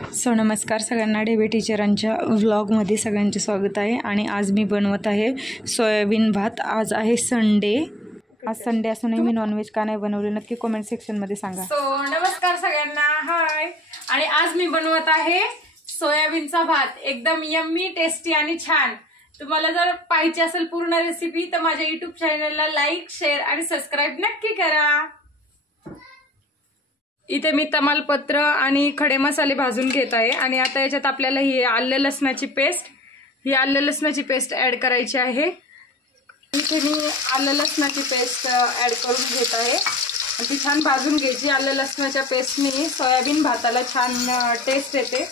So नमस्कार सगळ्यांना, डेबे टीचरांच्या व्लॉगमध्ये सगळ्यांचे स्वागत आहे। आणि आज मी बनवत आहे सोयाबीन भात। आज आहे संडे। आज संडे असूनही मी नॉनव्हेज का नाही बनवले नक्की कमेंट सेक्शनमध्ये सांगा। सो नमस्कार सगळ्यांना, हाय। आणि आज मी बनवत आहे सोयाबीनचा भात, एकदम यम्मी, टेस्टी आणि छान। तुम्हाला जर पाहिजे असेल पूर्ण रेसिपी तर माझ्या YouTube चॅनलला लाईक, शेअर आणि सबस्क्राइब नक्की करा। इथे मी तमालपत्र आणि खडे मसाले भाजून घेत आहे। आणि आता याच्यात आपल्याला ही आलं लसणाची पेस्ट ऍड करायची आहे। इथे मी आलं लसणाची पेस्ट ऍड करून घेत आहे आणि ती छान भाजून घ्यायची। आलं लसणाच्या पेस्टने सोयाबीन भाताला छान टेस्ट येते।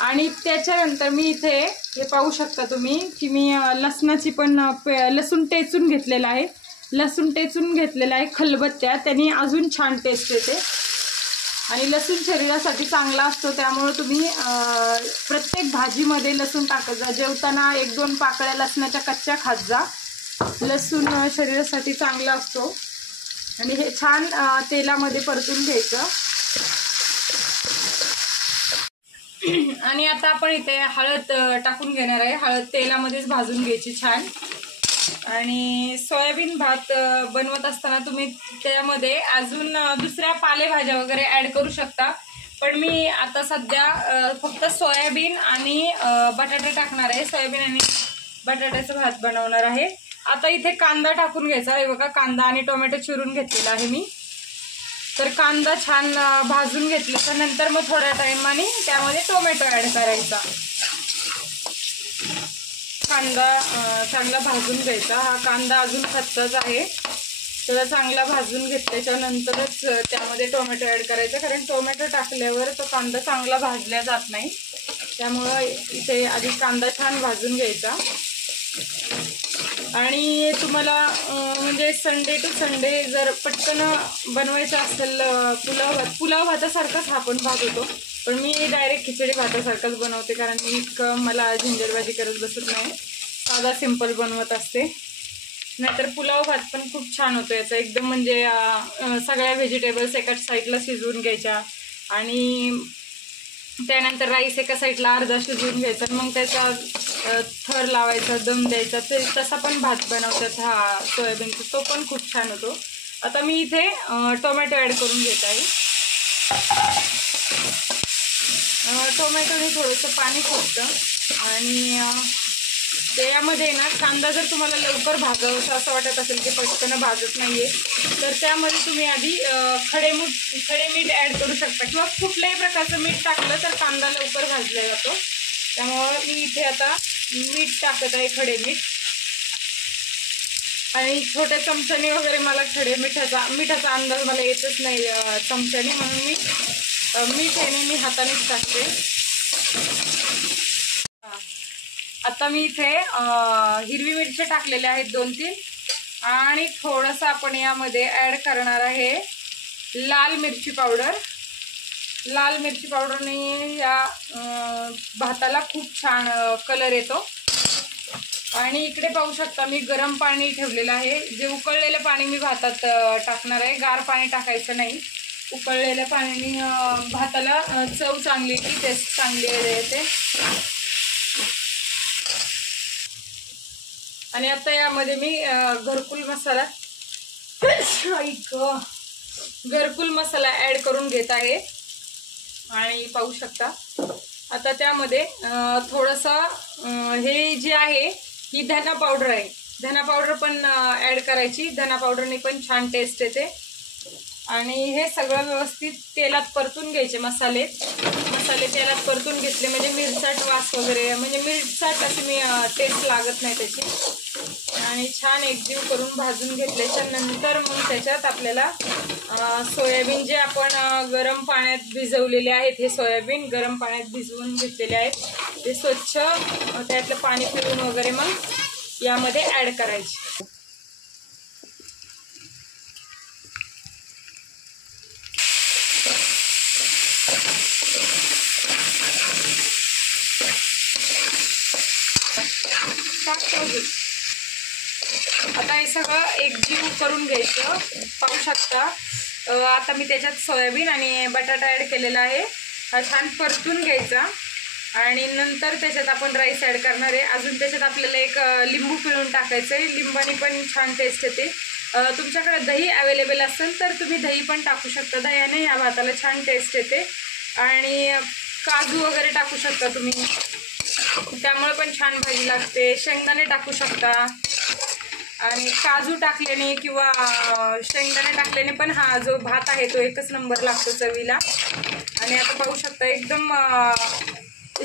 आणि त्याच्यानंतर मी इथे हे पाहू शकता तुम्ही की मी लसणाची पण लसूण टेचून घेतलेला आहे। खलबत्त्या, त्याने अजून छान टेस्ट येते। आणि लसूण शरीरासाठी चांगला असतो, त्यामुळे तुम्ही प्रत्येक भाजीमध्ये लसूण टाकत जा। जेवताना 1-2 पाकळ्या लसणाच्या कच्च्या खात जा। लसूण शरीरासाठी चांगला असतो। आणि हे छान तेलामध्ये परतून घ्यायचं। आणि आता आपण इथे हळद टाकून घेणार आहे। हळद तेलामध्येच भाजून घ्यायची छान। आणि सोयाबीन भात बनवत असताना तुम्ही त्यामध्ये अजून दुसऱ्या पालेभाज्या वगैरे ऍड करू शकता, पण मी आता सध्या फक्त सोयाबीन आणि बटाटे टाकणार आहे। सोयाबीन आणि बटाट्याचा भात बनवणार आहे। आता इथे कांदा टाकून घ्यायचा आहे। बघा, कांदा आणि टोमॅटो चिरून घेतलेला आहे मी। तर कांदा छान भाजून घेतल्याच्या नंतर मग थोड्या टाइमाने त्यामध्ये टोमॅटो ऍड करायचा। कांदा चांगला भाजून घ्यायचा। हा कांदा अजून कच्चाच आहे, त्याला चांगला भाजून घेतल्याच्या नंतरच त्यामध्ये टोमॅटो ऍड करायचा, कारण टोमॅटो टाकल्यावर तो कांदा चांगला भाजला जात नाही। त्यामुळे इथे आधी कांदा छान भाजून घ्यायचा। आणि तुम्हाला म्हणजे संडे टू संडे जर पटकन बनवायचं असेल पुलाव भातासारखाच हा पण भात होतो, पण मी डायरेक्ट खिचडी भातासारखाच बनवते, कारण मी इतकं मला झंझटबाजी करत बसत नाही, साधा सिंपल बनवत असते। नाहीतर पुलाव भात पण खूप छान होतो याचा एकदम, म्हणजे सगळ्या व्हेजिटेबल्स एका साईडला शिजवून घ्यायच्या आणि त्यानंतर राईस एका साईडला अर्धा शिजवून घ्यायचा, मग त्याचा थर लावायचा, दम द्यायचा। ते तसा पण भात बनवतात हा सोयाबीनचा, तो पण खूप छान होतो। आता मी इथे टोमॅटो ऍड करून घेत आहे। टोमॅटोने थोडंसं पाणी सुटतं आणि त्यामध्ये ना कांदा जर तुम्हाला लवकर भाजावंसं असं वाटत असेल की पटकन भाजत नाहीये, तर त्यामध्ये तुम्ही आधी खडे मीठ ऍड करू शकता, किंवा कुठल्याही प्रकारचं मीठ टाकलं तर कांदा लवकर भाजला जातो। त्यामुळे मी इथे आता मीठ टाकत आहे, खडे मीठ। आणि छोट्या चमच्याने वगैरे मला मिठाचा अंदाज मला येतच नाही चमच्याने, म्हणून मी मीठ आहे मी हातानेच टाकते। आता मी इथे हिरवी मिरची टाकलेल्या आहेत 2-3, आणि थोडंसं आपण यामध्ये ऍड करणार आहे लाल मिरची पावडर। लाल मिरची पावडरने या भाताला खूप छान कलर येतो। आणि इकडे पाहू शकता मी गरम पाणी ठेवलेलं आहे। जे उकळलेलं पाणी मी भातात टाकणार आहे, गार पाणी टाकायचं नाही। उकळलेल्या पाण्याने भाताला चव चांगली येते, टेस्ट चांगली येते। आणि आता यामध्ये मी घरकुल मसाला ऍड करून घेत आहे। आणि पाहू शकता आता त्यामध्ये थोडंसं हे जे आहे ही धना पावडर आहे, धना पावडर पण ऍड करायची। धना पावडरने पण छान टेस्ट येते। आणि हे सगळं व्यवस्थित तेलात परतून घ्यायचे। मसाले तेलात परतून घेतले म्हणजे मिरचाट वास वगैरे, म्हणजे मिरचाट अशी टेस्ट लागत नाही त्याची। आणि छान एकजीव करून भाजून घेतल्याच्या नंतर मग त्याच्यात आपल्याला सोयाबीन जे आपण गरम पाण्यात भिजवलेले आहेत, हे सोयाबीन गरम पाण्यात भिजवून घेतलेले आहेत, ते स्वच्छ त्यातलं पाणी पिळून वगैरे मग यामध्ये ऍड करायचे। आता हे सगळं एकजीव करून घ्यायचं। पाहू शकता आता मी त्याच्यात सोयाबीन आणि बटाटा ऍड केलेला आहे। हा छान परतून घ्यायचा आणि नंतर त्याच्यात आपण राईस ॲड करणार आहे. अजून त्याच्यात आपल्याला एक लिंबू पिळून टाकायचं आहे. लिंबाने पण छान टेस्ट येते. तुमच्याकडे दही अवेलेबल असेल तर तुम्ही दही पण टाकू शकता. दह्याने ह्या भाताला छान टेस्ट येते. आणि काजू वगैरे टाकू शकता तुम्ही, त्यामुळे पण छान भाजी लागते. शेंगदाणे टाकू शकता आणि काजू टाकल्याने किंवा शेंगदाणे टाकल्याने पण हा जो भात आहे तो एकच नंबर लागतो चवीला. आणि आता पाहू शकता एकदम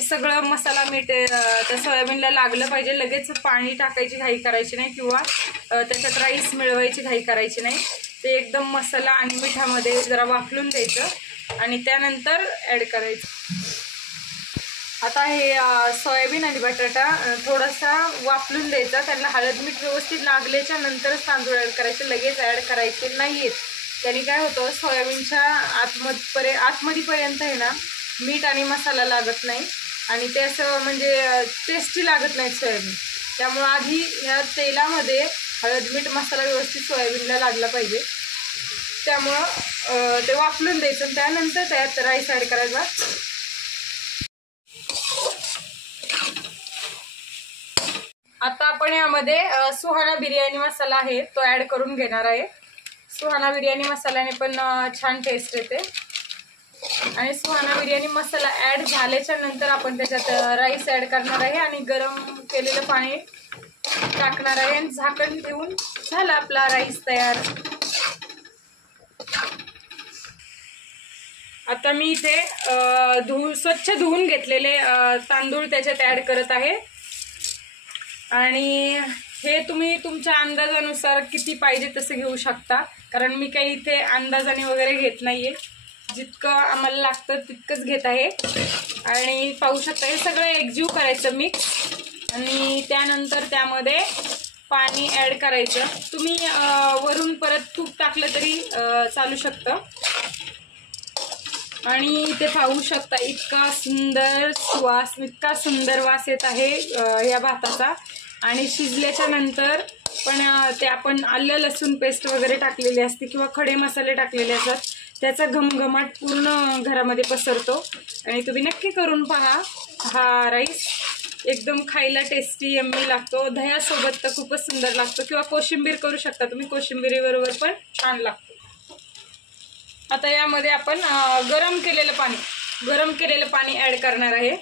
सगळं मसाला मीठ त्या सोयाबीनला लागलं पाहिजे. लगेच पाणी टाकायची घाई करायची नाही किंवा त्याच्यात राईस मिळवायची घाई करायची नाही. ते एकदम मसाला आणि मिठामध्ये जरा वाफलून द्यायचं आणि त्यानंतर ॲड करायचं. आता हे सोयाबीन आणि बटाटा थोडासा वाफलून द्यायचा. त्यांना हळद मीठ व्यवस्थित लागल्याच्या नंतरच तांदूळ ॲड करायचे, लगेच ॲड करायचे नाहीत. त्यांनी काय होतं, सोयाबीनच्या आतमध्येपर्यंत आहे ना मीठ आणि मसाला लागत नाही आणि ते असं म्हणजे टेस्टी लागत नाही सोयाबीन. त्यामुळं आधी ह्या तेलामध्ये हळद मीठ मसाला व्यवस्थित सोयाबीनला लागला पाहिजे. त्यामुळं ते वाफलून द्यायचं. त्यानंतर त्यात राईस ॲड करायचा. आता आपण यामध्ये सुहाना बिर्याणी मसाला आहे तो ॲड करून घेणार आहे. सुहाना बिर्याणी मसाल्याने पण छान टेस्ट येते. आणि सुहाना बिर्याणी मसाला ॲड झाल्याच्या नंतर आपण त्याच्यात राईस ॲड करणार आहे आणि गरम केलेलं पाणी टाकणार आहे आणि झाकण ठेवून झाला आपला राईस तयार. आता मी इथे स्वच्छ धुवून घेतलेले तांदूळ त्याच्यात ॲड करत आहे. आणि हे तुम्ही तुमच्या अंदाजानुसार किती पाहिजे तसं घेऊ शकता, कारण मी काही इथे अंदाजाने वगैरे घेत नाहीये. जितकं आम्हाला लागतं तितकंच घेत आहे. आणि पाहू शकता हे सगळं एकजीव करायचं मिक्स आणि त्यानंतर त्यामध्ये पाणी ॲड करायचं. तुम्ही वरून परत तूप टाकलं तरी चालू शकतं. आणि इथे पाहू शकता इतका सुंदर वास येत आहे या भाताचा. आणि शिजल्याच्या नंतर पण ते आपण आलं लसूण पेस्ट वगैरे टाकलेली असते किंवा खडे मसाले टाकलेले असतात, त्याचा घमघमाट पूर्ण घरामध्ये पसरतो. आणि तुम्ही नक्की करून पहा. हा राईस एकदम खायला टेस्टी यम्मी लागतो. दह्यासोबत तर खूपच सुंदर लागतो किंवा कोशिंबीर करू शकता तुम्ही, कोशिंबिरीबरोबर पण छान लागतो. आता यामध्ये आपण गरम केलेलं पाणी ॲड करणार आहे.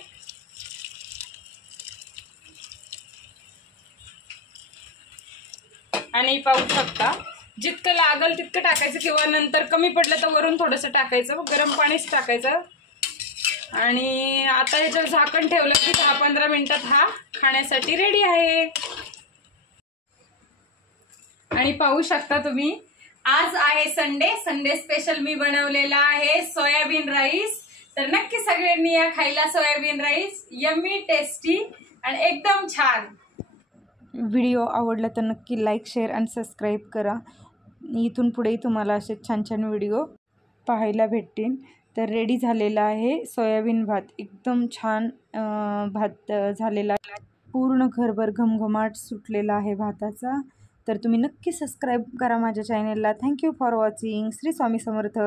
आणि पाहू शकता जितकं लागल तितकं टाकायचं किंवा नंतर कमी पडलं तर वरून थोडंसं टाकायचं. गरम पाणीच टाकायचं. आणि आता ह्याच्यावर झाकण ठेवलं की 10-15 मिनिटात हा खाण्यासाठी रेडी आहे. आणि पाहू शकता तुम्ही आज आहे संडे स्पेशल मी बनवलेला आहे सोयाबीन राईस. तर नक्की सगळ्यांनी या खायला सोयाबीन राईस. यम्मी, टेस्टी आणि एकदम छान. व्हिडिओ आवडला तर नक्की लाईक, शेअर आणि सबस्क्राईब करा. इथून पुढेही तुम्हाला असे छान छान व्हिडिओ पाहायला भेटतील. तर रेडी झालेला आहे सोयाबीन भात. एकदम छान भात झालेला, पूर्ण घरभर घमघमाट सुटलेला आहे भाताचा. तर तुम्ही नक्की सबस्क्राईब करा माझ्या चॅनेलला. Thank you for watching. Shri Swami Samarth.